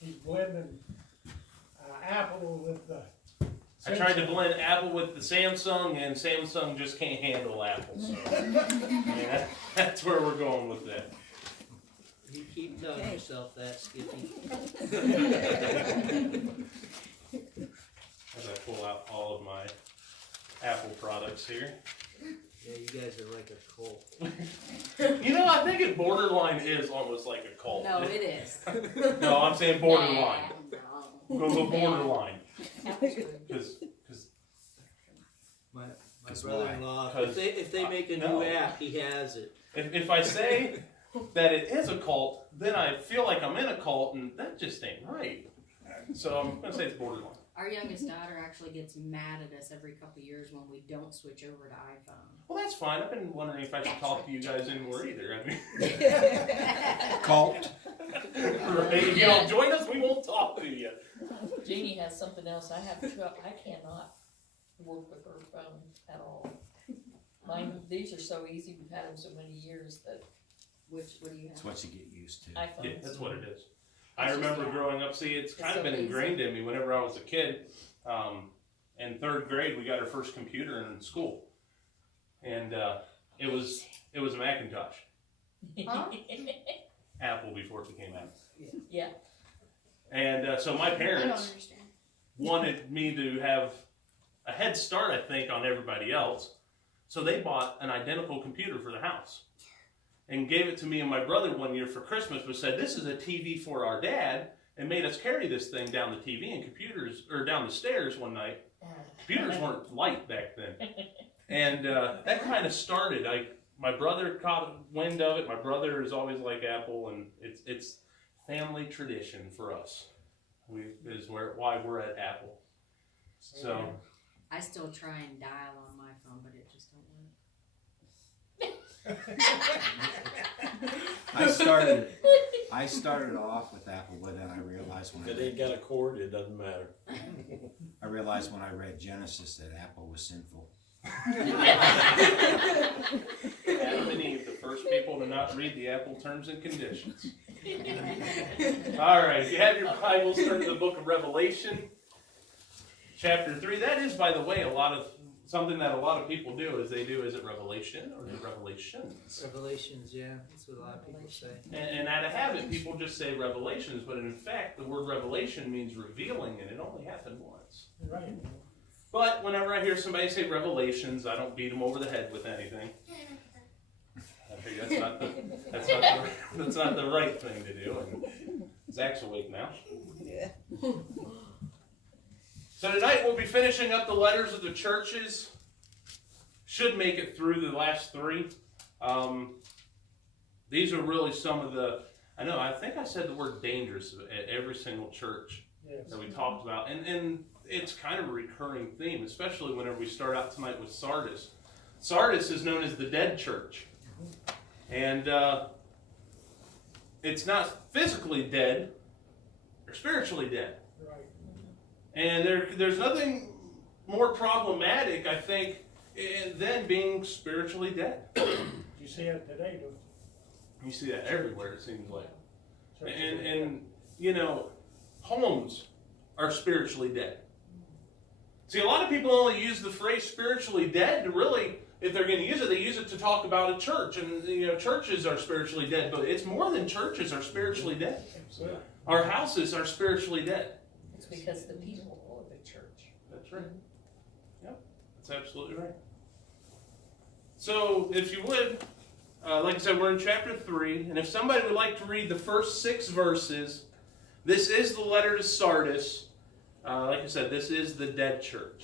He's blending Apple with the. I tried to blend Apple with the Samsung, and Samsung just can't handle Apple. So yeah, that's where we're going with that. You keep telling yourself that, Skippy. As I pull out all of my Apple products here. Yeah, you guys are like a cult. You know, I think it borderline is almost like a cult. No, it is. No, I'm saying borderline. No. Go to borderline. Because My brother-in-law, Cause if they make a no. new app, he has it. if I say that it is a cult, then I feel like I'm in a cult, and that just ain't right. So I'm going to say it's borderline. Our youngest daughter actually gets mad at us every couple of years when we don't switch over to iPhone. Well, that's fine. I've been wondering if I should talk to you guys anymore either. I mean, Cult. right? If you don't join us, we won't talk to you. Jeannie has something else. I cannot work with her phone at all. Mine, these are so easy. We've had them so many years that What do you It's have? what you get used to. iPhones. Yeah, that's what it is. I remember growing up, see, it's kind of been ingrained in me whenever I was a kid. In third grade, we got our first computer in school. And it was a Macintosh. Huh? Apple before it became Apple. Yeah. And so my I don't parents understand. wanted me to have a head start, I think, on everybody else. So they bought an identical computer for the house and gave it to me and my brother one year for Christmas, but said, this is a TV for our dad, and made us carry this thing down the TV and computers, or down the stairs one night. Computers weren't light back then. And that kind of started. My brother caught wind of it. My brother is always like Apple, and it's family tradition for us. Why we're at Apple. So I still try and dial on my phone, but it just don't work. I started off with Apple, but then I realized If it ain't got a cord, it doesn't matter. I realized when I read Genesis that Apple was sinful. Adam and Eve, the first people to not read the Apple terms and conditions. All right, if you have your Bibles, turn to the book of Revelation, chapter 3. That is, by the way, something that a lot of people do. Is it Revelation or is it Revelations? Revelations, yeah, that's what a lot of people say. And out of habit, people just say Revelations, but in fact, the word revelation means revealing, and it only happened once. Right. But whenever I hear somebody say Revelations, I don't beat them over the head with anything. I figure that's not the right thing to do. And Zach's awake now. Yeah. So tonight we'll be finishing up the letters of the churches. Should make it through the last three. These are really some of the. I think I said the word dangerous at every single church that we talked about, and it's kind of a recurring theme, especially whenever we start out tonight with Sardis. Sardis is known as the dead church. And it's not physically dead, or spiritually dead. Right. And there's nothing more problematic, I think, than being spiritually dead. You see it today, don't You see that everywhere, it seems like. you? And homes are spiritually dead. See, a lot of people only use the phrase spiritually dead to really, if they're going to use it, they use it to talk about a church. And, churches are spiritually dead, but it's more than churches are spiritually dead. Absolutely. Our houses are spiritually dead. It's because the people go to church. That's right. Yep, that's absolutely right. So, if you would, like I said, we're in chapter 3, and if somebody would like to read the first 6 verses, this is the letter to Sardis. Like I said, this is the dead church.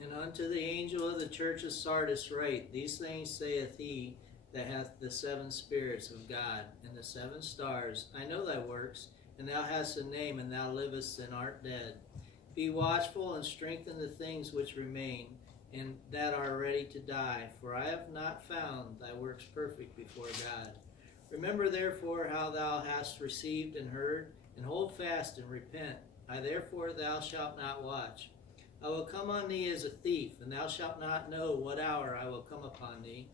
And unto the angel of the church of Sardis write, these things saith he that hath the 7 spirits of God, and the 7 stars. I know thy works, and thou hast a name, and thou livest and art dead. Be watchful and strengthen the things which remain, and that are ready to die, for I have not found thy works perfect before God. Remember therefore how thou hast received and heard, and hold fast and repent. Therefore thou shalt not watch. I will come on thee as a thief, and thou shalt not know what hour I will come upon thee.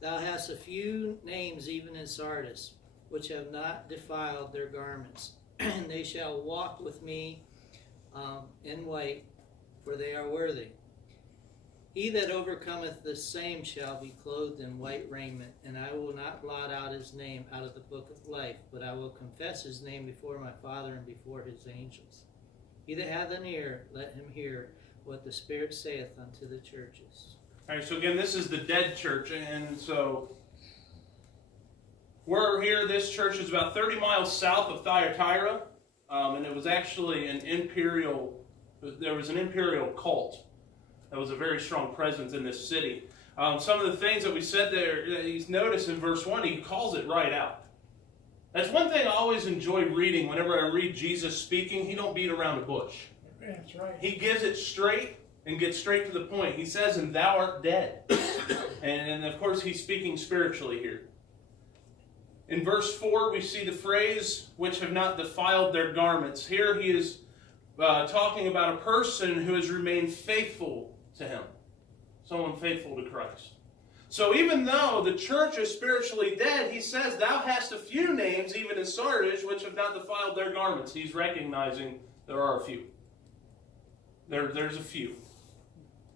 Thou hast a few names even in Sardis, which have not defiled their garments, and they shall walk with me in white, for they are worthy. He that overcometh the same shall be clothed in white raiment, and I will not blot out his name out of the book of life, but I will confess his name before my Father and before his angels. He that hath an ear, let him hear what the Spirit saith unto the churches. All right, so again, this is the dead church, and so we're here. This church is about 30 miles south of Thyatira, and it was actually there was an imperial cult that was a very strong presence in this city. Some of the things that we said there, he's noticed in verse 1, he calls it right out. That's one thing I always enjoy reading. Whenever I read Jesus speaking, he don't beat around the bush. That's right. He gives it straight and gets straight to the point. He says, and thou art dead. and of course, he's speaking spiritually here. In verse 4, we see the phrase, which have not defiled their garments. Here he is talking about a person who has remained faithful to him. Someone faithful to Christ. So even though the church is spiritually dead, he says, thou hast a few names, even in Sardis, which have not defiled their garments. He's recognizing there are a few. There's a few.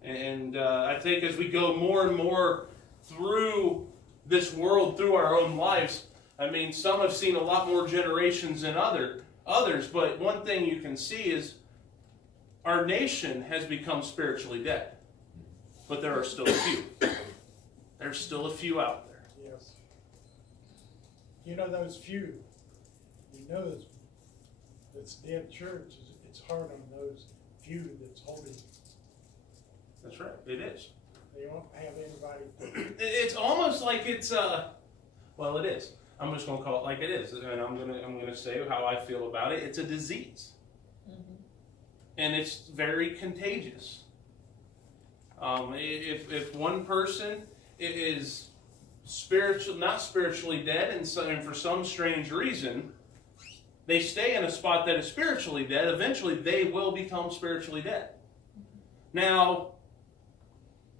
And I think as we go more and more through this world, through our own lives, I mean, some have seen a lot more generations than others, but one thing you can see is our nation has become spiritually dead. But there are still a few. There's still a few out there. Yes. You know those few. You know that's dead church. It's hard on those few that's holding. That's right. It is. They don't have anybody. It's almost like it's well, it is. I'm just going to call it like it is, and I'm gonna say how I feel about it. It's a disease, and it's very contagious. If one person is not spiritually dead, and for some strange reason they stay in a spot that is spiritually dead, eventually they will become spiritually dead. Now,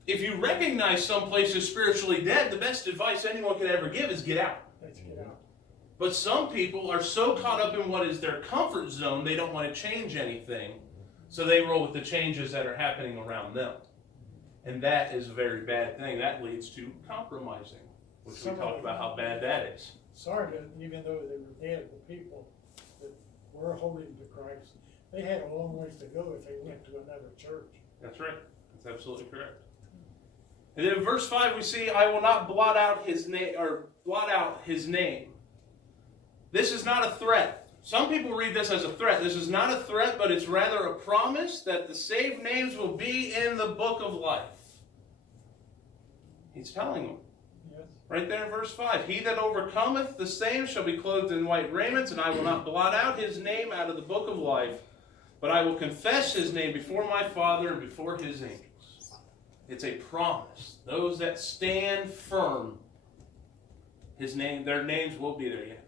if you recognize some place is spiritually dead, the best advice anyone can ever give is get out. Let's get out. But some people are so caught up in what is their comfort zone, they don't want to change anything. So they roll with the changes that are happening around them. And that is a very bad thing. That leads to compromising, which we talked about how bad that is. Sardis, even though they were dead, the people that were holding to Christ, they had a long ways to go if they went to another church. That's right. That's absolutely correct. And then in verse 5 we see, I will not blot out his name, or blot out his name. This is not a threat. Some people read this as a threat. This is not a threat, but it's rather a promise that the saved names will be in the book of life. He's telling them. Yes. Right there in verse 5. He that overcometh the same shall be clothed in white raiments, and I will not blot out his name out of the book of life, but I will confess his name before my Father and before his angels. It's a promise. Those that stand firm, their names will be there yet.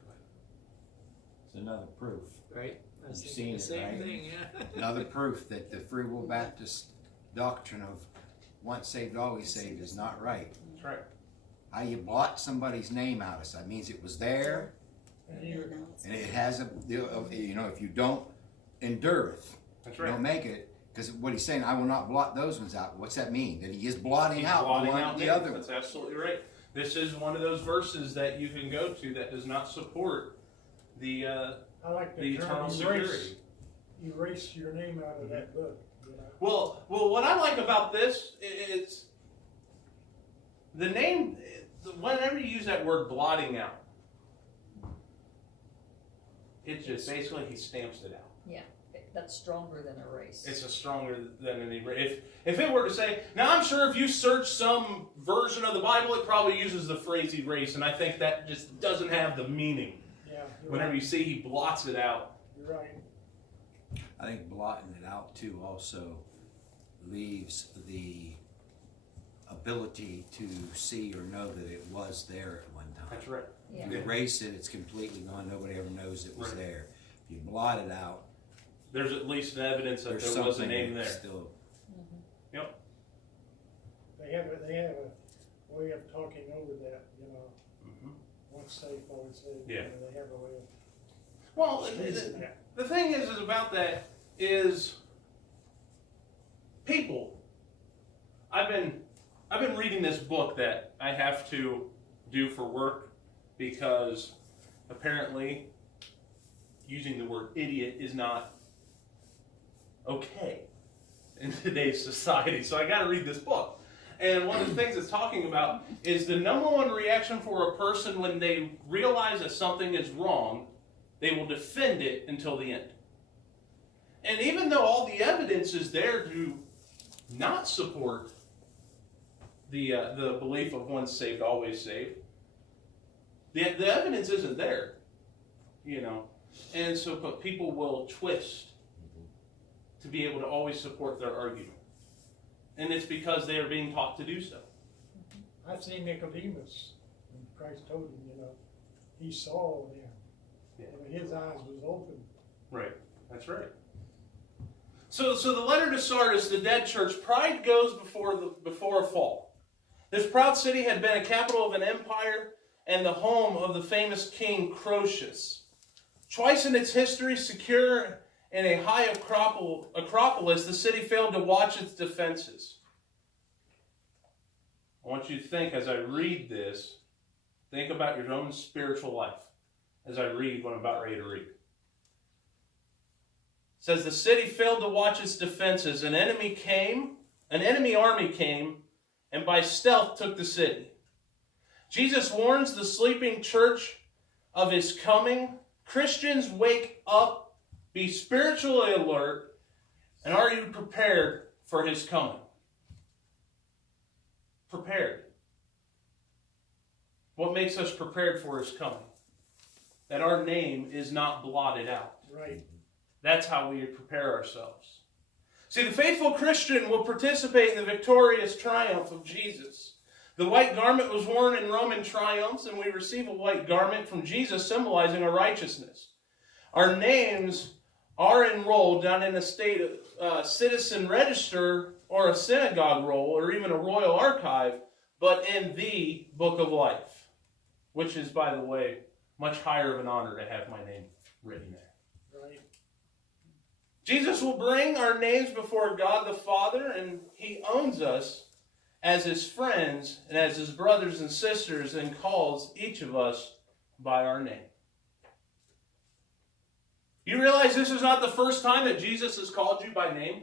It's another proof. Right? I was You've thinking seen the it, same right? thing, yeah. Another proof that the Free Will Baptist doctrine of once saved, always saved is not right. That's right. How you blot somebody's name out of that means it was there, And you, and it has if you don't endureth, That's you right. don't make it. Because what he's saying, I will not blot those ones out. What's that mean? That he is blotting He's out blotting one out the names. other. That's absolutely right. This is one of those verses that you can go to that does not support the I like the the term eternal security. erase your name out of that book. You know? Well, what I like about this is the name. Whenever you use that word blotting out, it just basically he stamps it out. That's stronger than erase. It's a stronger than an erase. If it were to say, now I'm sure if you search some version of the Bible, it probably uses the phrase erase, and I think that just doesn't have the meaning. Yeah. Whenever you see he blots it out. You're right. I think blotting it out too also leaves the ability to see or know that it was there at one time. That's right. Yeah. If you erase it, it's completely gone. Nobody ever knows it was Right. there. If you blot it out, There's at least evidence that there's there was a something name there. that's still. They have way of talking over that, you know, Mhm. once saved, always saved. Yeah. You know, they have a way of Well, phrasing that. the thing is about that is people. I've been reading this book that I have to do for work because apparently using the word idiot is not okay in today's society. So I got to read this book. And one of the things it's talking about is the number one reaction for a person when they realize that something is wrong, they will defend it until the end. And even though all the evidence is there to not support the belief of once saved, always saved, the evidence isn't there, you know. And so but people will twist to be able to always support their argument. And it's because they are being taught to do so. I've seen Nicodemus, when Christ told him, you know, he saw them. Yeah. I mean, his eyes was open. Right. That's right. So the letter to Sardis, the dead church, pride goes before a fall. This proud city had been a capital of an empire and the home of the famous king Croesus. Twice in its history, secure in a high acropolis, the city failed to watch its defenses. I want you to think as I read this, think about your own spiritual life as I read what I'm about ready to read. It says the city failed to watch its defenses. An enemy army came, and by stealth took the city. Jesus warns the sleeping church of his coming. Christians, wake up, be spiritually alert, and are you prepared for his coming? Prepared. What makes us prepared for his coming? That our name is not blotted out. Right. That's how we prepare ourselves. See, the faithful Christian will participate in the victorious triumph of Jesus. The white garment was worn in Roman triumphs, and we receive a white garment from Jesus symbolizing our righteousness. Our names are enrolled down in a state citizen register or a synagogue roll or even a royal archive, but in the book of life, which is, by the way, much higher of an honor to have my name written there. Right. Jesus will bring our names before God the Father, and he owns us as his friends and as his brothers and sisters and calls each of us by our name. You realize this is not the first time that Jesus has called you by name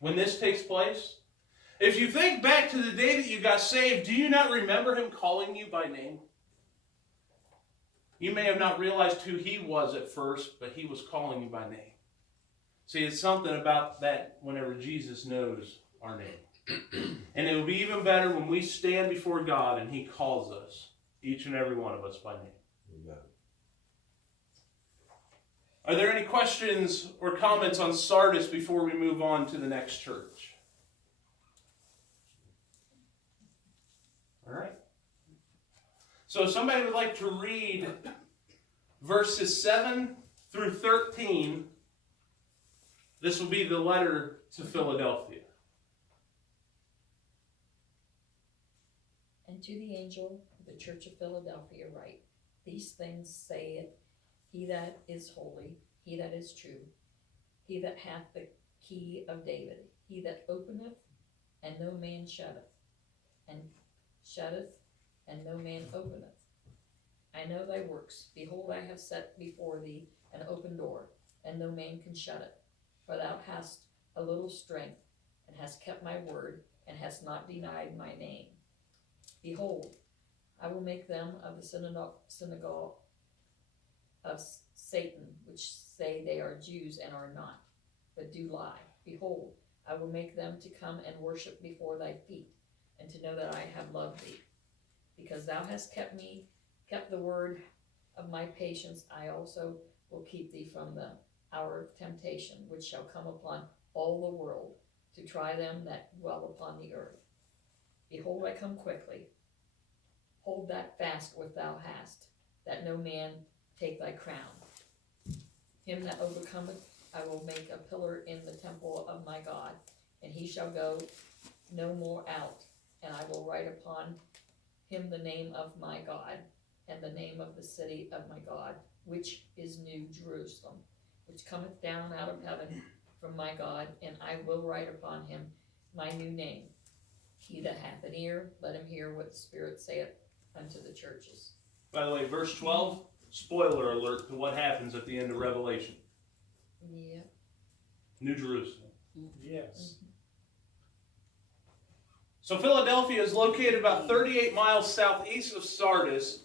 when this takes place? If you think back to the day that you got saved, do you not remember him calling you by name? You may have not realized who he was at first, but he was calling you by name. See, it's something about that whenever Jesus knows our name. And it will be even better when we stand before God and he calls us, each and every one of us, by name. Amen. Are there any questions or comments on Sardis before we move on to the next church? All right. So if somebody would like to read verses 7 through 13, this will be the letter to Philadelphia. And to the angel of the church of Philadelphia write, these things saith he that is holy, he that is true, he that hath the key of David, he that openeth, and no man shutteth, and shutteth, and no man openeth. I know thy works. Behold, I have set before thee an open door, and no man can shut it. For thou hast a little strength, and hast kept my word, and hast not denied my name. Behold, I will make them of the synagogue of Satan, which say they are Jews and are not, but do lie. Behold, I will make them to come and worship before thy feet, and to know that I have loved thee. Because thou hast kept the word of my patience, I also will keep thee from the hour of temptation, which shall come upon all the world, to try them that dwell upon the earth. Behold, I come quickly. Hold that fast which thou hast, that no man take thy crown. Him that overcometh I will make a pillar in the temple of my God, and he shall go no more out. And I will write upon him the name of my God, and the name of the city of my God, which is New Jerusalem, which cometh down out of heaven from my God, and I will write upon him my new name. He that hath an ear, let him hear what the Spirit saith unto the churches. By the way, verse 12, spoiler alert to what happens at the end of Revelation. Yeah. New Jerusalem. Yes. So Philadelphia is located about 38 miles southeast of Sardis.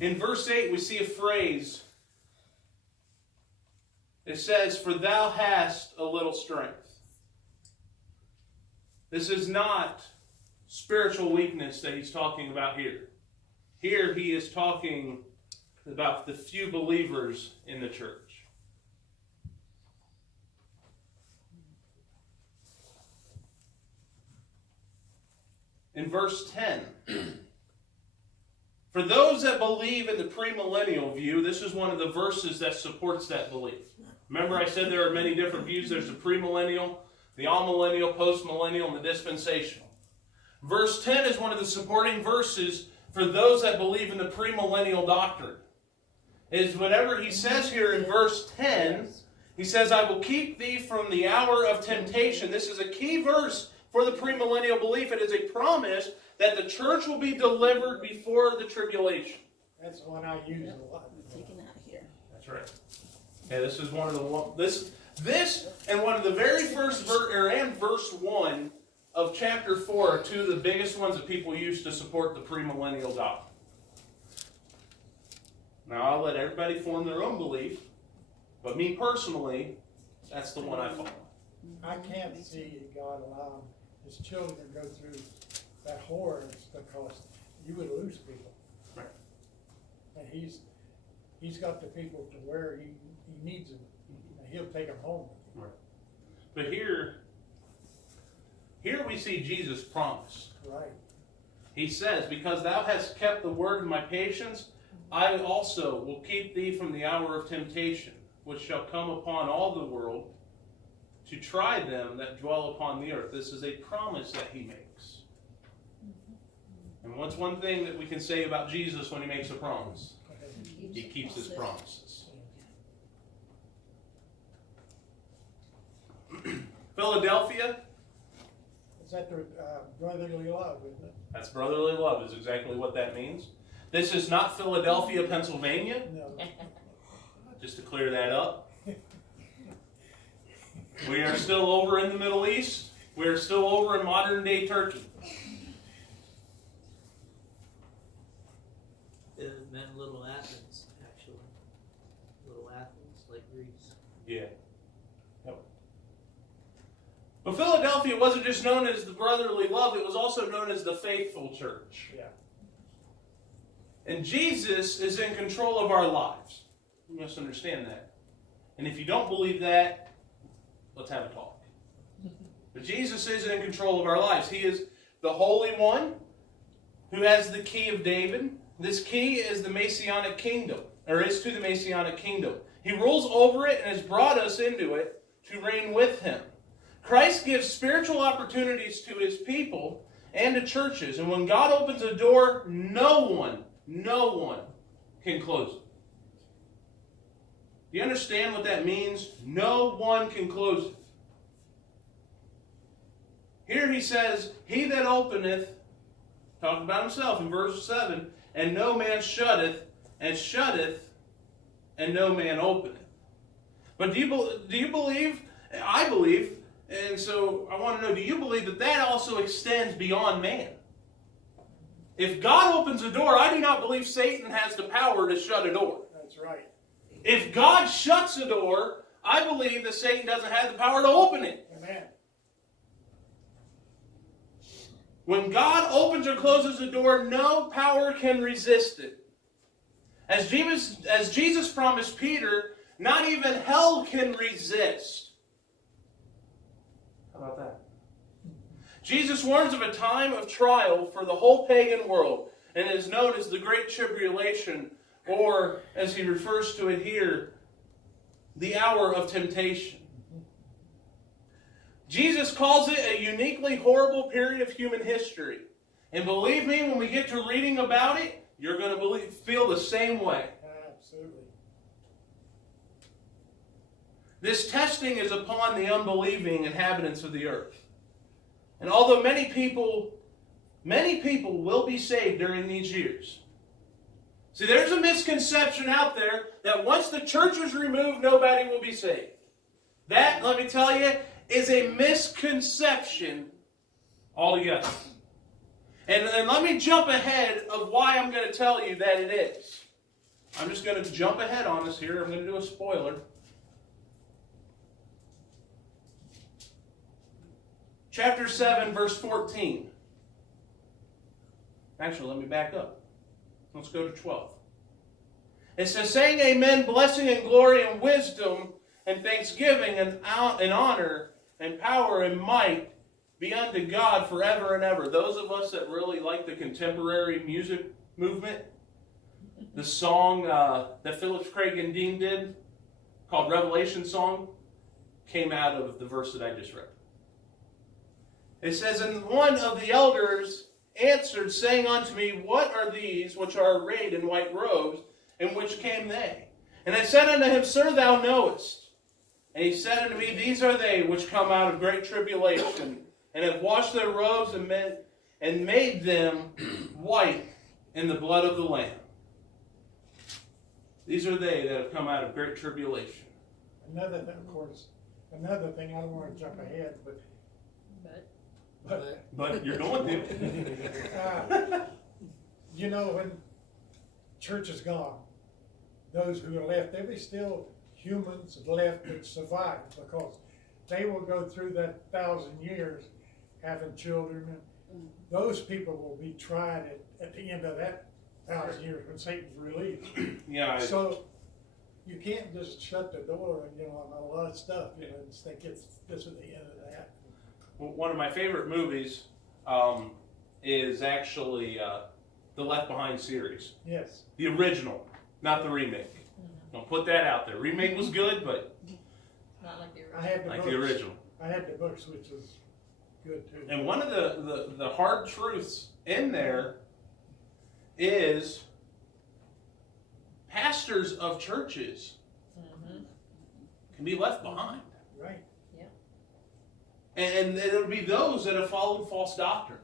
In verse 8, we see a phrase. It says, "For thou hast a little strength." This is not spiritual weakness that he's talking about here. Here he is talking about the few believers in the church. In verse 10, for those that believe in the premillennial view, this is one of the verses that supports that belief. Remember I said there are many different views. There's the premillennial, the amillennial, postmillennial, and the dispensational. Verse 10 is one of the supporting verses for those that believe in the premillennial doctrine. Is whatever he says here in verse 10, he says, "I will keep thee from the hour of temptation." This is a key verse for the premillennial belief. It is a promise that the church will be delivered before the tribulation. That's the one I use a lot. Taken out of here. That's right. Yeah, this is one of the this and one of the very first verse 1 of chapter 4 are two of the biggest ones that people use to support the premillennial doctrine. Now I'll let everybody form their own belief, but me personally, that's the one I follow. I can't see God allowing his children to go through that horrors because you would lose people. Right. And he's got the people to where he needs them. And he'll take them home. Right. But here we see Jesus' promise. Right. He says, "Because thou hast kept the word of my patience, I also will keep thee from the hour of temptation, which shall come upon all the world, to try them that dwell upon the earth." This is a promise that he makes. And what's one thing that we can say about Jesus when he makes a promise? He keeps his promises. Philadelphia, Is that the brotherly love, isn't it? that's brotherly love, is exactly what that means. This is not Philadelphia, Pennsylvania, No. just to clear that up. We are still over in the Middle East. We are still over in modern day Turkey. It meant Little Athens, actually. Little Athens, like Greece. Yeah. Yep. But Philadelphia wasn't just known as the brotherly love, it was also known as the faithful church. Yeah. And Jesus is in control of our lives. You must understand that. And if you don't believe that, let's have a talk. But Jesus is in control of our lives. He is the Holy One who has the key of David. This key is the Messianic kingdom, or is to the Messianic kingdom. He rules over it and has brought us into it to reign with him. Christ gives spiritual opportunities to his people and to churches. And when God opens a door, no one can close it. Do you understand what that means? No one can close it. Here he says, "He that openeth," talking about himself in verse 7, "and no man shutteth, and shutteth, and no man openeth." But do you believe? I believe, and so I want to know, do you believe that that also extends beyond man? If God opens a door, I do not believe Satan has the power to shut a door. That's right. If God shuts a door, I believe that Satan doesn't have the power to open it. Amen. When God opens or closes a door, no power can resist it. As Jesus promised Peter, not even hell can resist. How about that? Jesus warns of a time of trial for the whole pagan world, and is known as the Great Tribulation, or as he refers to it here, the hour of temptation. Jesus calls it a uniquely horrible period of human history. And believe me, when we get to reading about it, you're going to feel the same way. Absolutely. This testing is upon the unbelieving inhabitants of the earth. And although many people will be saved during these years. See, there's a misconception out there that once the church is removed, nobody will be saved. That, let me tell you, is a misconception altogether. And let me jump ahead of why I'm going to tell you that it is. I'm just going to jump ahead on this here. I'm going to do a spoiler. Chapter 7, verse 14. Actually, let me back up. Let's go to 12. It says, saying amen, blessing and glory and wisdom and thanksgiving and honor and power and might be unto God forever and ever. Those of us that really like the contemporary music movement, the song that Phillips Craig and Dean did, called Revelation Song, came out of the verse that I just read. It says, and one of the elders answered, saying unto me, what are these which are arrayed in white robes, and which came they? And I said unto him, Sir, thou knowest. And he said unto me, these are they which come out of great tribulation, and have washed their robes and made them white in the blood of the Lamb. These are they that have come out of great tribulation. Another thing, of course, another thing, I don't want to jump ahead, but But you're going to. you know, when church is gone, those who are left, there will be still humans left that survive, because they will go through that 1,000 years having children, and those people will be tried at the end of that 1,000 years when Satan's released. Yeah. So you can't just shut the door and, on a lot of stuff, and think this is the end of that. One of my favorite movies is actually the Left Behind series. Yes. The original, not the remake. Don't put that out there. Remake was good, but Not like the original. I had the like books. the original. I had the books, which was good too. And one of the hard truths in there is pastors of churches can be left behind. Right. And it'll be those that have followed false doctrine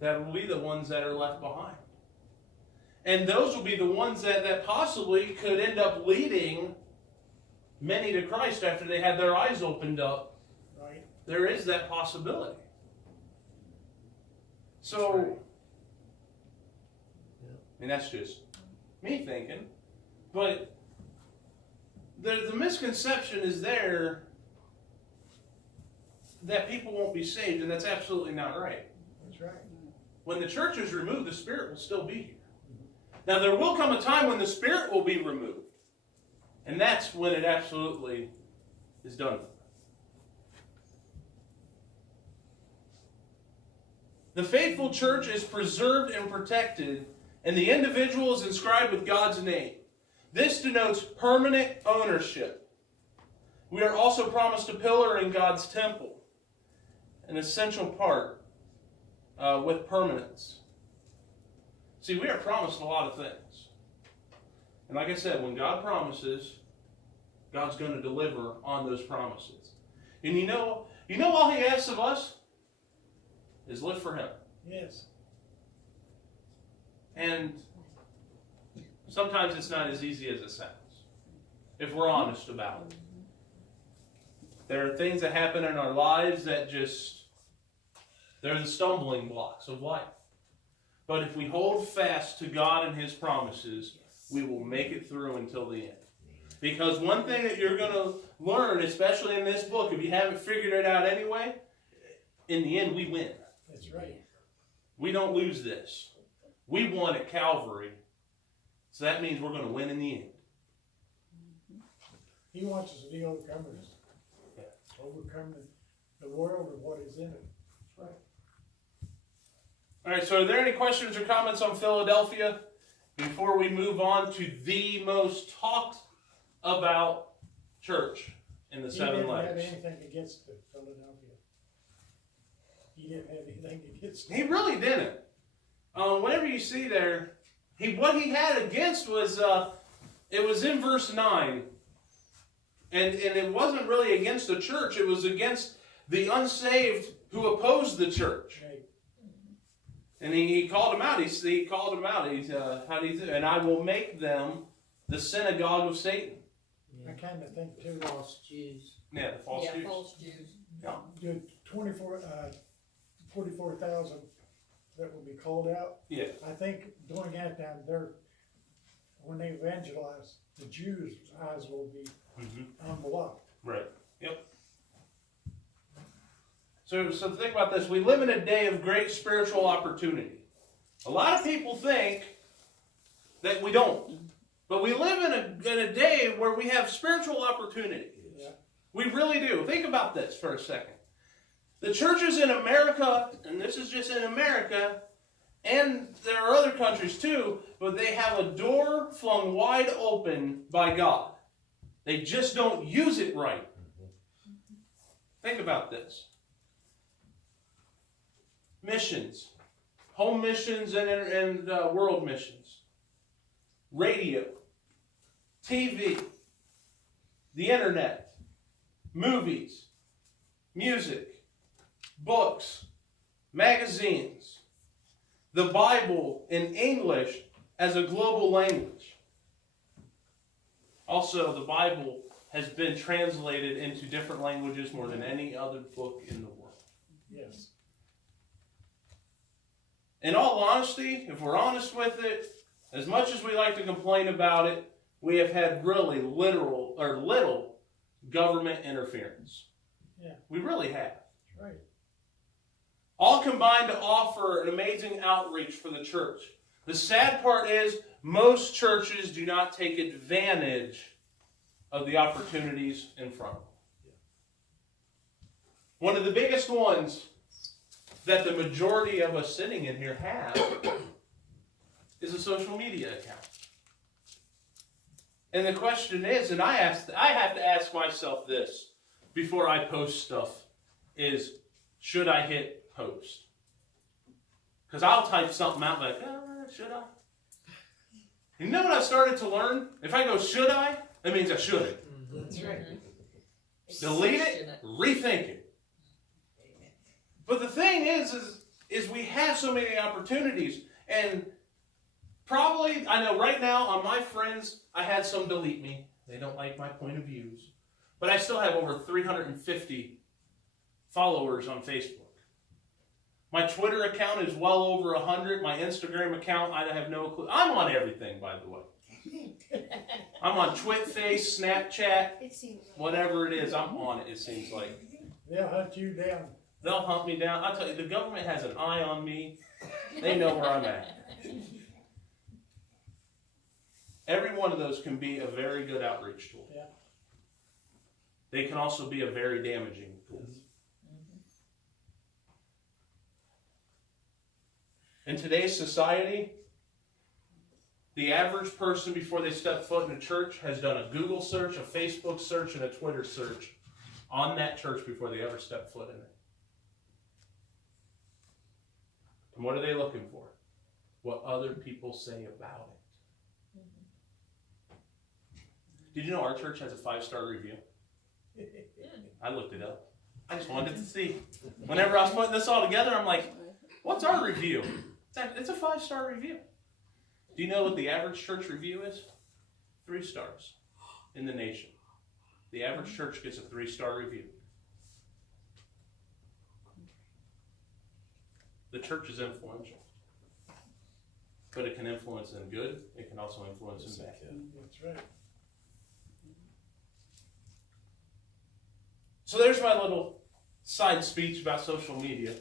that will be the ones that are left behind. And those will be the ones that possibly could end up leading many to Christ after they had their eyes opened up. Right. There is that possibility. So, I mean, that's just me thinking. But the misconception is there that people won't be saved, and that's absolutely not right. That's right. When the church is removed, the Spirit will still be here. Now, there will come a time when the Spirit will be removed, and that's when it absolutely is done. The faithful church is preserved and protected, and the individual is inscribed with God's name. This denotes permanent ownership. We are also promised a pillar in God's temple, an essential part with permanence. See, we are promised a lot of things. And like I said, when God promises, God's going to deliver on those promises. And you know all He asks of us is live for Him. Yes. And sometimes it's not as easy as it sounds, if we're honest about it. There are things that happen in our lives that they're the stumbling blocks of life. But if we hold fast to God and His promises, we will make it through until the end. Because one thing that you're going to learn, especially in this book, if you haven't figured it out anyway, in the end we win. That's right. We don't lose this. We won at Calvary. So that means we're going to win in the end. He wants us to be overcomers. Yeah. Overcome the world and what is in it. That's right. All right, so are there any questions or comments on Philadelphia before we move on to the most talked about church in the He seven didn't have letters? anything against Philadelphia. he didn't have anything against He it. really didn't. Whenever you see there, what he had against was it was in verse 9, and it wasn't really against the church. It was against the unsaved who opposed the church. Right. And he called him out. He called him out. How do you and I will make them the synagogue of Satan. I kind of think too, False Jews. Yeah, the false Jews. false Jews. the 44,000 that will be called out. Yeah. I think during that time, when they evangelize, the Jews' eyes will be unblocked. Right. Yep. So think about this. We live in a day of great spiritual opportunity. A lot of people think that we don't. But we live in a day where we have spiritual opportunity. Yeah. We really do. Think about this for a second. The churches in America, and this is just in America, and there are other countries too, but they have a door flung wide open by God. They just don't use it right. Think about this. Missions, home missions and world missions, radio, TV, the internet, movies, music, books, magazines, the Bible in English as a global language. Also, the Bible has been translated into different languages more than any other book in the world. Yes. In all honesty, if we're honest with it, as much as we like to complain about it, we have had really little government interference. Yeah. We really have. That's right. All combined to offer an amazing outreach for the church. The sad part is most churches do not take advantage of the opportunities in front of them. One of the biggest ones that the majority of us sitting in here have is a social media account. And the question is, and I have to ask myself this before I post stuff, is should I hit post? Because I'll type something out like, should I? You know what I started to learn? If I go, should I? That means I shouldn't. That's right. Delete it, rethink it. But the thing is we have so many opportunities, and probably, I know right now on my friends, I had some delete me. They don't like my point of views. But I still have over 350 followers on Facebook. My Twitter account is well over 100. My Instagram account, I have no clue. I'm on everything, by the way. I'm on TwitFace, Snapchat, whatever it is, I'm on it, it seems like. They'll hunt you down. They'll hunt me down. I'll tell you, the government has an eye on me. They know where I'm at. Every one of those can be a very good outreach tool. Yeah. They can also be a very damaging tool. In today's society, the average person before they step foot in a church has done a Google search, a Facebook search, and a Twitter search on that church before they ever step foot in it. And what are they looking for? What other people say about it. Did you know our church has a 5-star review? I looked it up. I just wanted to see. Whenever I was putting this all together, I'm like, what's our review? It's a 5-star review. Do you know what the average church review is? 3 stars in the nation. The average church gets a 3-star review. The church is influential. But it can influence in good. It can also influence in bad. That's right. So there's my little side speech about social media.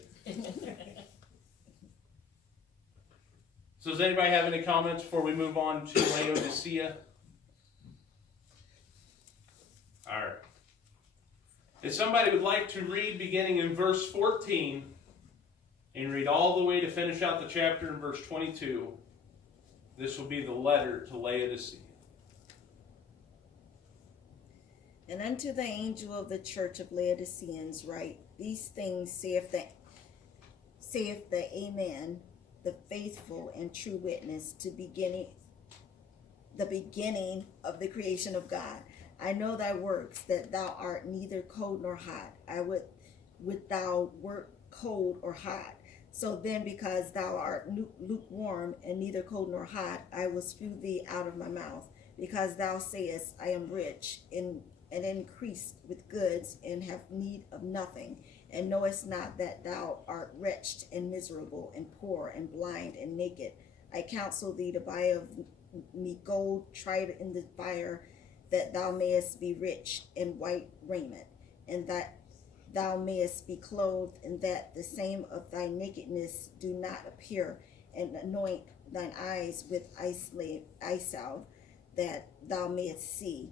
So does anybody have any comments before we move on to Laodicea? All right. If somebody would like to read beginning in verse 14 and read all the way to finish out the chapter in verse 22, this will be the letter to Laodicea. And unto the angel of the church of Laodiceans write, These things saith saith the Amen, the faithful and true witness, the beginning of the creation of God. I know thy works, that thou art neither cold nor hot. I would thou wert cold or hot. So then, because thou art lukewarm and neither cold nor hot, I will spew thee out of my mouth. Because thou sayest, I am rich and increased with goods, and have need of nothing, and knowest not that thou art wretched and miserable and poor and blind and naked. I counsel thee to buy of me gold tried in the fire, that thou mayest be rich, in white raiment, and that thou mayest be clothed, and that the same of thy nakedness do not appear, and anoint thine eyes with eye salve, that thou mayest see.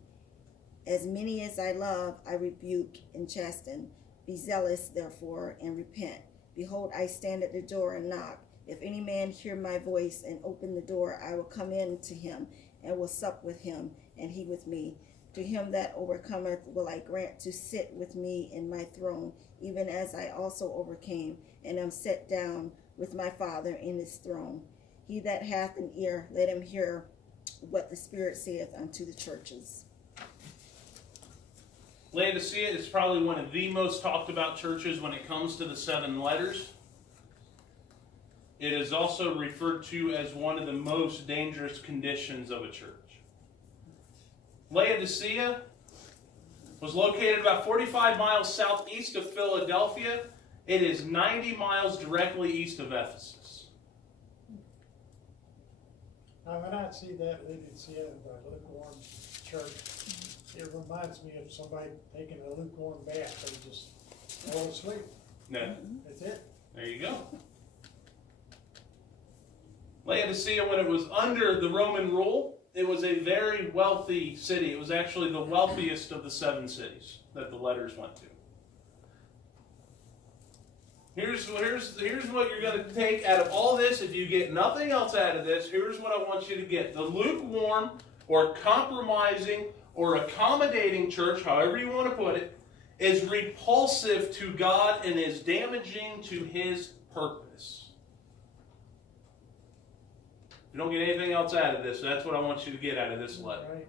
As many as I love, I rebuke and chasten. Be zealous, therefore, and repent. Behold, I stand at the door and knock. If any man hear my voice and open the door, I will come in to him, and will sup with him, and he with me. To him that overcometh will I grant to sit with me in my throne, even as I also overcame, and am set down with my Father in his throne. He that hath an ear, let him hear what the Spirit saith unto the churches. Laodicea is probably one of the most talked about churches when it comes to the 7 letters. It is also referred to as one of the most dangerous conditions of a church. Laodicea was located about 45 miles southeast of Philadelphia. It is 90 miles directly east of Ephesus. Now, when I see that Laodicea, the lukewarm church, it reminds me of somebody taking a lukewarm bath and just fall asleep. No, That's it. there you go. Laodicea, when it was under the Roman rule, it was a very wealthy city. It was actually the wealthiest of the 7 cities that the letters went to. Here's what you're going to take out of all this. If you get nothing else out of this, here's what I want you to get. The lukewarm or compromising or accommodating church, however you want to put it, is repulsive to God and is damaging to his purpose. If you don't get anything else out of this, that's what I want you to get out of this letter. Right.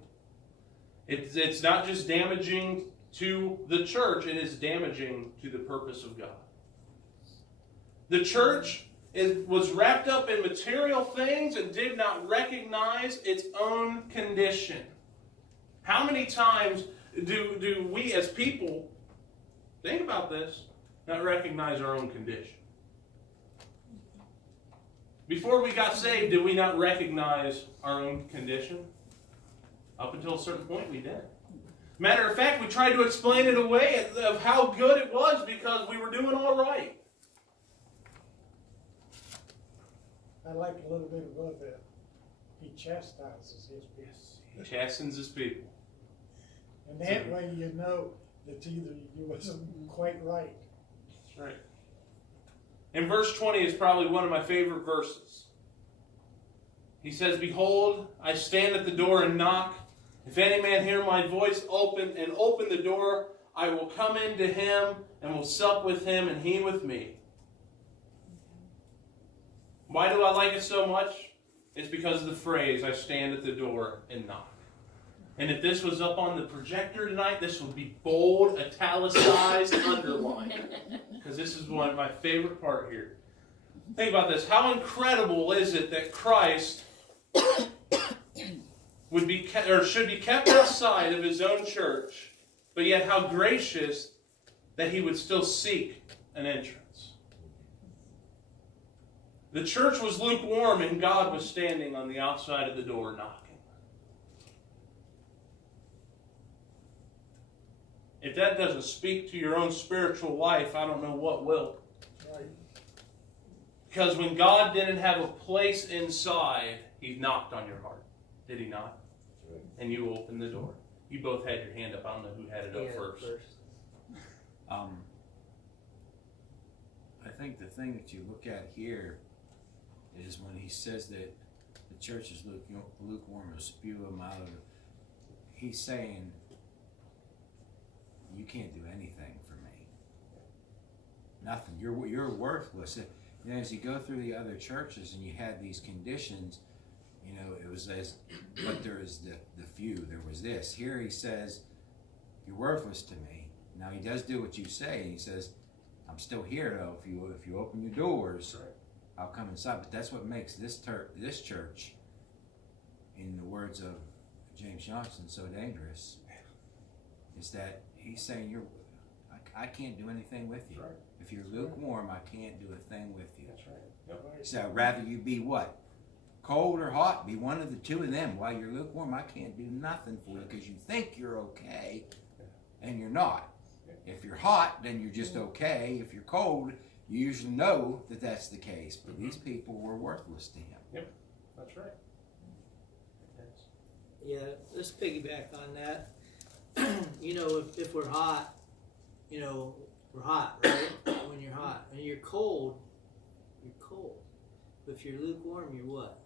It's not just damaging to the church, it is damaging to the purpose of God. The church was wrapped up in material things and did not recognize its own condition. How many times do we as people, think about this, not recognize our own condition? Before we got saved, did we not recognize our own condition? Up until a certain point, we did. Matter of fact, we tried to explain it away of how good it was because we were doing all right. I like a little bit above that. He chastises his people. He chastens his people. And that way you know that either you wasn't quite right. That's right. And verse 20 is probably one of my favorite verses. He says, "Behold, I stand at the door and knock. If any man hear my voice open the door, I will come into him and will sup with him and he with me." Why do I like it so much? It's because of the phrase, "I stand at the door and knock." And if this was up on the projector tonight, this would be bold, italicized, underlined. Because this is one of my favorite part here. Think about this. How incredible is it that Christ would be should be kept outside of his own church, but yet how gracious that he would still seek an entrance. The church was lukewarm and God was standing on the outside of the door knocking. If that doesn't speak to your own spiritual life, I don't know what will. Right. Because when God didn't have a place inside, he knocked on your heart. Did he not? Right. And you opened the door. You both had your hand up. I don't know who had it up first. I think the thing that you look at here is when he says that the church is lukewarm, or spew them out of it. He's saying, you can't do anything for me. Nothing. You're worthless. You know, as you go through the other churches and you had these conditions, you know, it was as, but there is the few, there was this. Here he says, you're worthless to me. Now he does do what you say, and he says, I'm still here though. If you open your doors, I'll come inside. But that's what makes this church, in the words of James Johnson, so dangerous. Is that he's saying I can't do anything with you. That's right. If you're lukewarm, I can't do a thing with you. That's right. Yep. He said, I'd rather you be what? Cold or hot? Be one of the two of them. While you're lukewarm, I can't do nothing for you because you think you're okay and you're not. If you're hot, then you're just okay. If you're cold, you usually know that that's the case. But these people were worthless to him. Yep, that's right. Yeah, let's piggyback on that. You know, if we're hot, you know, we're hot, right? When you're hot. And you're cold, you're cold. But if you're lukewarm, you're what?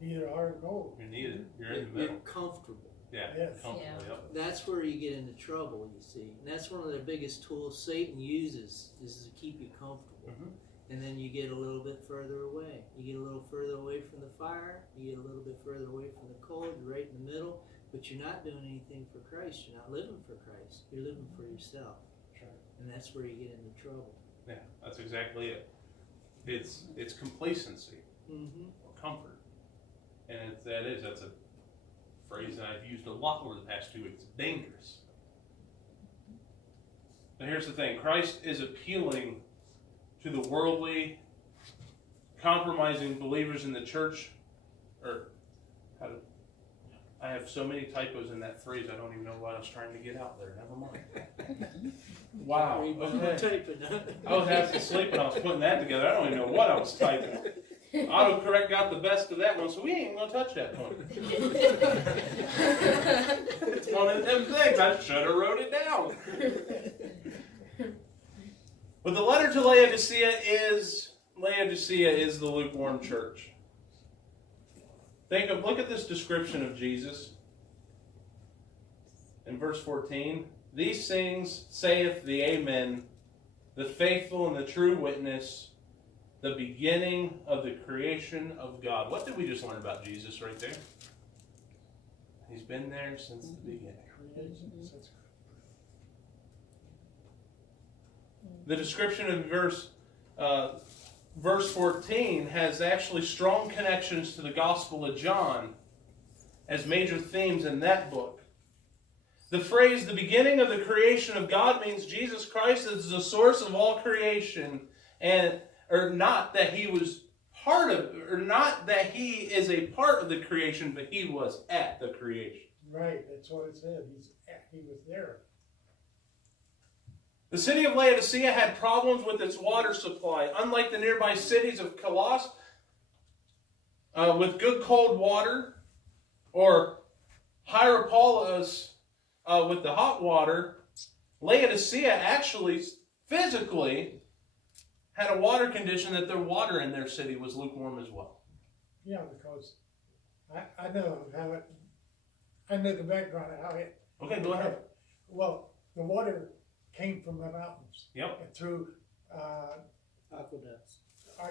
Neither hard nor cold. You're needed. You're in the middle. You're comfortable. Yeah, Yes. comfortable. Yeah. Yep. That's where you get into trouble, you see. And that's one of the biggest tools Satan uses, is to keep you comfortable. Mhm. And then you get a little bit further away. You get a little further away from the fire. You get a little bit further away from the cold. You're right in the middle. But you're not doing anything for Christ. You're not living for Christ. You're living for yourself. That's right. And that's where you get into trouble. Yeah, that's exactly it. It's complacency Mm-hmm. or comfort, and that's a phrase that I've used a lot over the past 2 weeks. Dangerous. But here's the thing: Christ is appealing to the worldly, compromising believers in the church, or I have so many typos in that phrase, I don't even know what I was trying to get out there. Never mind. Wow. Okay. I was half asleep when I was putting that together. I don't even know what I was typing. Autocorrect got the best of that one, so we ain't gonna touch that one. It's one of them things. I should have wrote it down. But the letter to Laodicea is the lukewarm church. Look at this description of Jesus. In verse 14, these things saith the Amen, the faithful and the true witness, the beginning of the creation of God. What did we just learn about Jesus right there? He's been there since the beginning. The description of verse 14 has actually strong connections to the Gospel of John as major themes in that book. The phrase, the beginning of the creation of God, means Jesus Christ is the source of all creation, or not that he was part of, or not that he is a part of the creation, but he was at the creation. Right, that's what it said. He was there. The city of Laodicea had problems with its water supply. Unlike the nearby cities of Colossus, with good cold water, or Hierapolis with the hot water, Laodicea actually physically had a water condition that their water in their city was lukewarm as well. Yeah, because I know how it. I know the background of how it. Okay, go ahead. Well, the water came from the mountains. Yep. And through Aqueducts.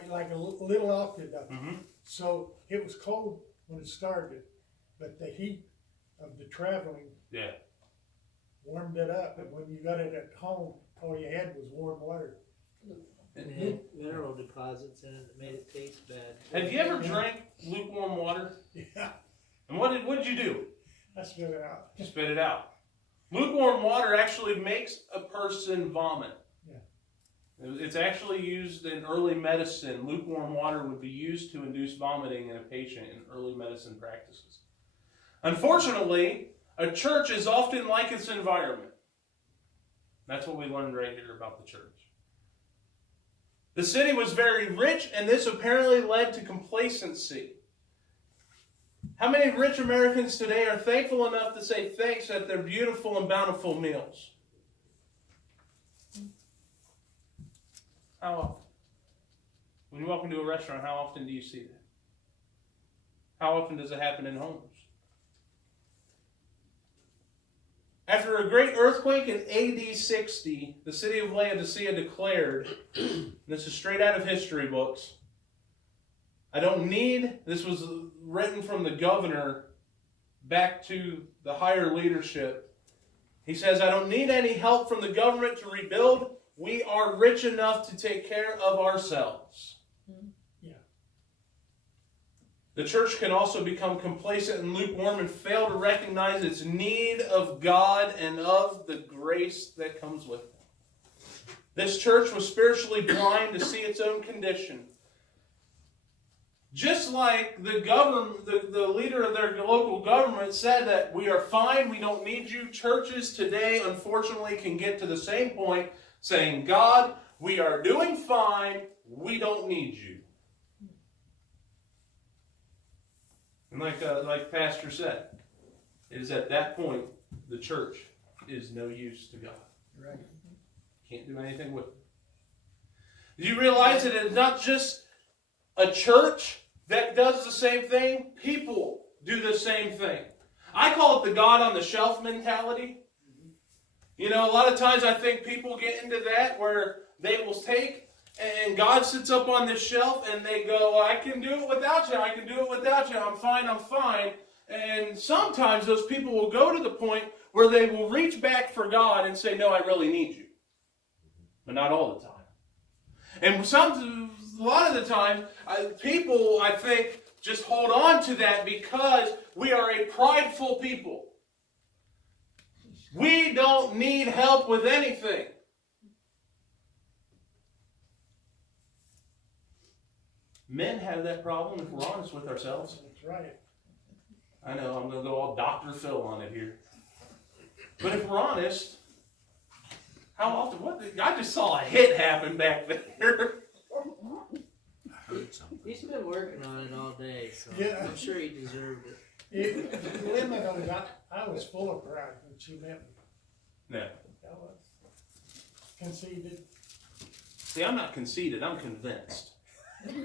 like a little aqueduct. Mm-hmm. So it was cold when it started, but the heat of the traveling Yeah. warmed it up. And when you got it at home, all you had was warm water. And it had mineral deposits in it that made it taste bad. Have you ever drank lukewarm water? Yeah, And what did you do? I spit it out. You spit it out. Lukewarm water actually makes a person vomit. Yeah. It's actually used in early medicine. Lukewarm water would be used to induce vomiting in a patient in early medicine practices. Unfortunately, a church is often like its environment. That's what we learned right here about the church. The city was very rich, and this apparently led to complacency. How many rich Americans today are thankful enough to say thanks at their beautiful and bountiful meals? How often? When you walk into a restaurant, how often do you see that? How often does it happen in homes? After a great earthquake in AD 60, the city of Laodicea declared, this is straight out of history books, this was written from the governor back to the higher leadership. He says, I don't need any help from the government to rebuild. We are rich enough to take care of ourselves. Yeah. The church can also become complacent and lukewarm and fail to recognize its need of God and of the grace that comes with it. This church was spiritually blind to see its own condition. Just like the leader of their local government said that we are fine, we don't need you, churches today unfortunately can get to the same point saying, God, we are doing fine, we don't need you. And like Pastor said, it is at that point the church is no use to God. Right. Can't do anything with it. Do you realize that it's not just a church that does the same thing? People do the same thing. I call it the God on the shelf mentality. You know, a lot of times I think people get into that where they will take and God sits up on this shelf and they go, I can do it without you, I can do it without you, I'm fine. And sometimes those people will go to the point where they will reach back for God and say, no, I really need you. But not all the time. And a lot of the time, people, I think, just hold on to that because we are a prideful people. We don't need help with anything. Men have that problem if we're honest with ourselves. That's right. I know, I'm going to go all Dr. Phil on it here. But if we're honest, how often? I just saw a hit happen back there. He's been working on it all day, so Yeah. I'm sure he deserved it. The limit on it, I was full of pride when she met me. No. I was conceited. See, I'm not conceited, I'm convinced. Not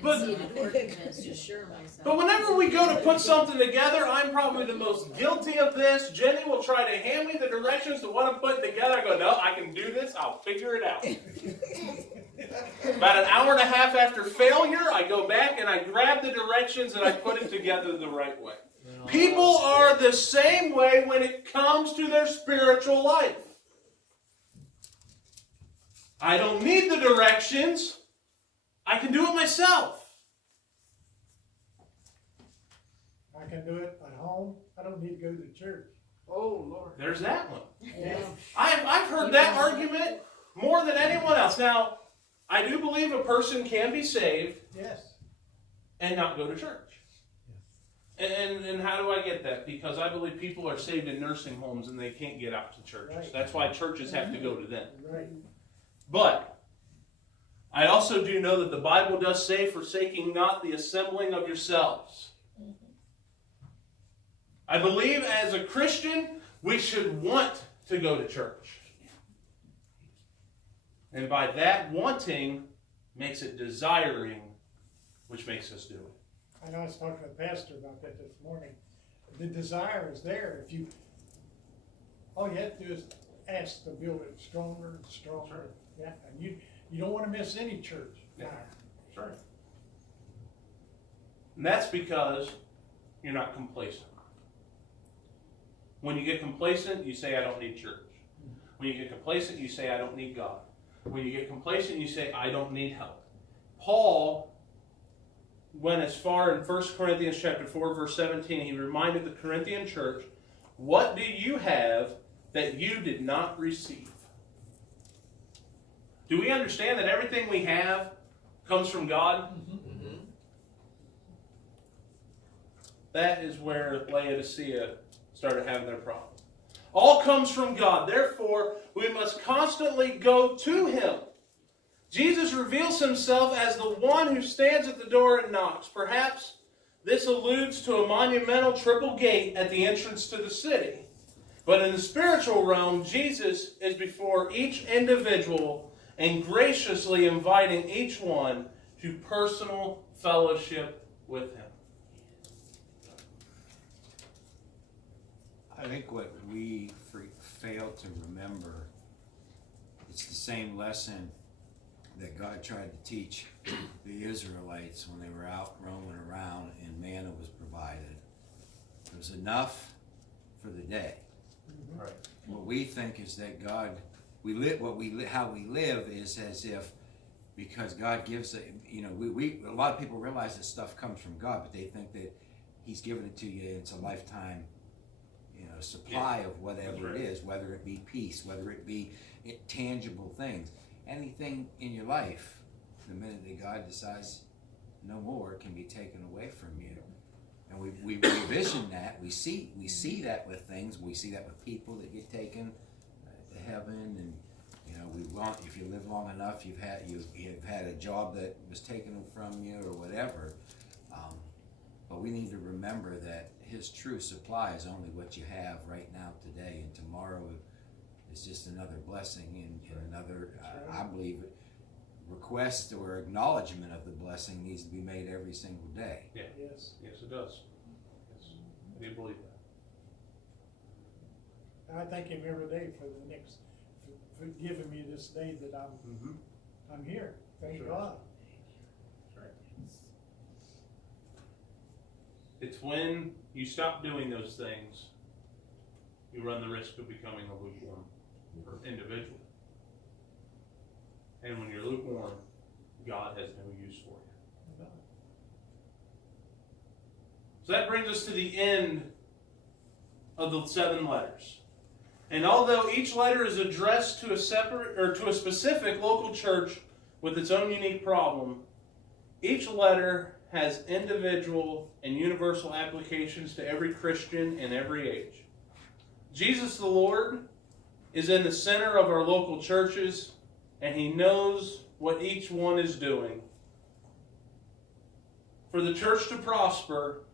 conceited or convinced, just sure of myself. But whenever we go to put something together, I'm probably the most guilty of this. Jenny will try to hand me the directions to what I'm putting together. I go, no, I can do this. I'll figure it out. About an hour and a half after failure, I go back and I grab the directions and I put it together the right way. People are the same way when it comes to their spiritual life. I don't need the directions. I can do it myself. I can do it at home. I don't need to go to church. Oh, Lord. There's that one. Yeah. I've heard that argument more than anyone else. Now, I do believe a person can be saved Yes. and not go to church. And how do I get that? Because I believe people are saved in nursing homes and they can't get out to churches. Right. That's why churches have to go to them. Right. But I also do know that the Bible does say, forsaking not the assembling of yourselves. I believe as a Christian, we should want to go to church. And by that wanting makes it desiring, which makes us do it. I know I was talking to the pastor about that this morning. The desire is there. All you have to do is ask to build it stronger and stronger. Sure. Yeah, and you don't want to miss any church. Yeah. Sure. And that's because you're not complacent. When you get complacent, you say, I don't need church. When you get complacent, you say, I don't need God. When you get complacent, you say, I don't need help. Paul went as far in 1 Corinthians chapter 4, verse 17, he reminded the Corinthian church, what do you have that you did not receive? Do we understand that everything we have comes from God? Mm-hmm. That is where Laodicea started having their problem. All comes from God. Therefore, we must constantly go to Him. Jesus reveals Himself as the one who stands at the door and knocks. Perhaps this alludes to a monumental triple gate at the entrance to the city. But in the spiritual realm, Jesus is before each individual and graciously inviting each one to personal fellowship with Him. I think what we fail to remember, it's the same lesson that God tried to teach the Israelites when they were out roaming around and manna was provided. It was enough for the day. Right. What we think is that God, how we live is as if, because God gives it, a lot of people realize that stuff comes from God, but they think that He's given it to you, it's a lifetime, supply of whatever it is, whether it be peace, whether it be tangible things. Anything in your life, the minute that God decides no more, can be taken away from you. And we vision that, we see that with things, we see that with people that get taken to heaven, and if you live long enough, you've had a job that was taken from you or whatever. But we need to remember that His true supply is only what you have right now today, and tomorrow is just another blessing and another, I believe, request or acknowledgement of the blessing needs to be made every single day. Yeah. Yes. Yes, it does. Yes, I do believe that. I thank Him every day for for giving me this day that I'm here. Thank Sure. God. It's when you stop doing those things, you run the risk of becoming a lukewarm individual. And when you're lukewarm, God has no use for you. So that brings us to the end of the 7 letters. And although each letter is addressed to a specific local church with its own unique problem, each letter has individual and universal applications to every Christian in every age. Jesus the Lord is in the center of our local churches, and He knows what each one is doing. For the church to prosper,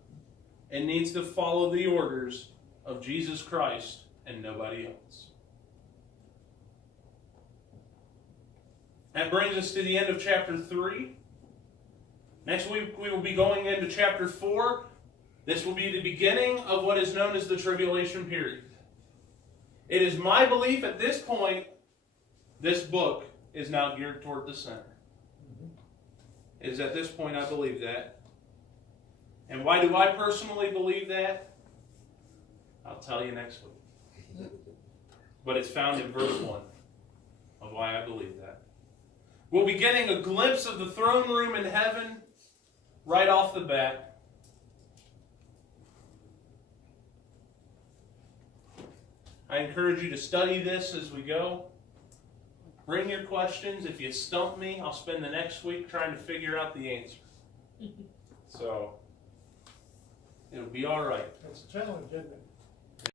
it needs to follow the orders of Jesus Christ and nobody else. That brings us to the end of chapter 3. Next week we will be going into chapter 4. This will be the beginning of what is known as the tribulation period. It is my belief at this point, this book is now geared toward the center. It is at this point I believe that. And why do I personally believe that? I'll tell you next week. But it's found in verse 1 of why I believe that. We'll be getting a glimpse of the throne room in heaven right off the bat. I encourage you to study this as we go. Bring your questions. If you stump me, I'll spend the next week trying to figure out the answer. So, it'll be all right. It's a challenge, isn't it?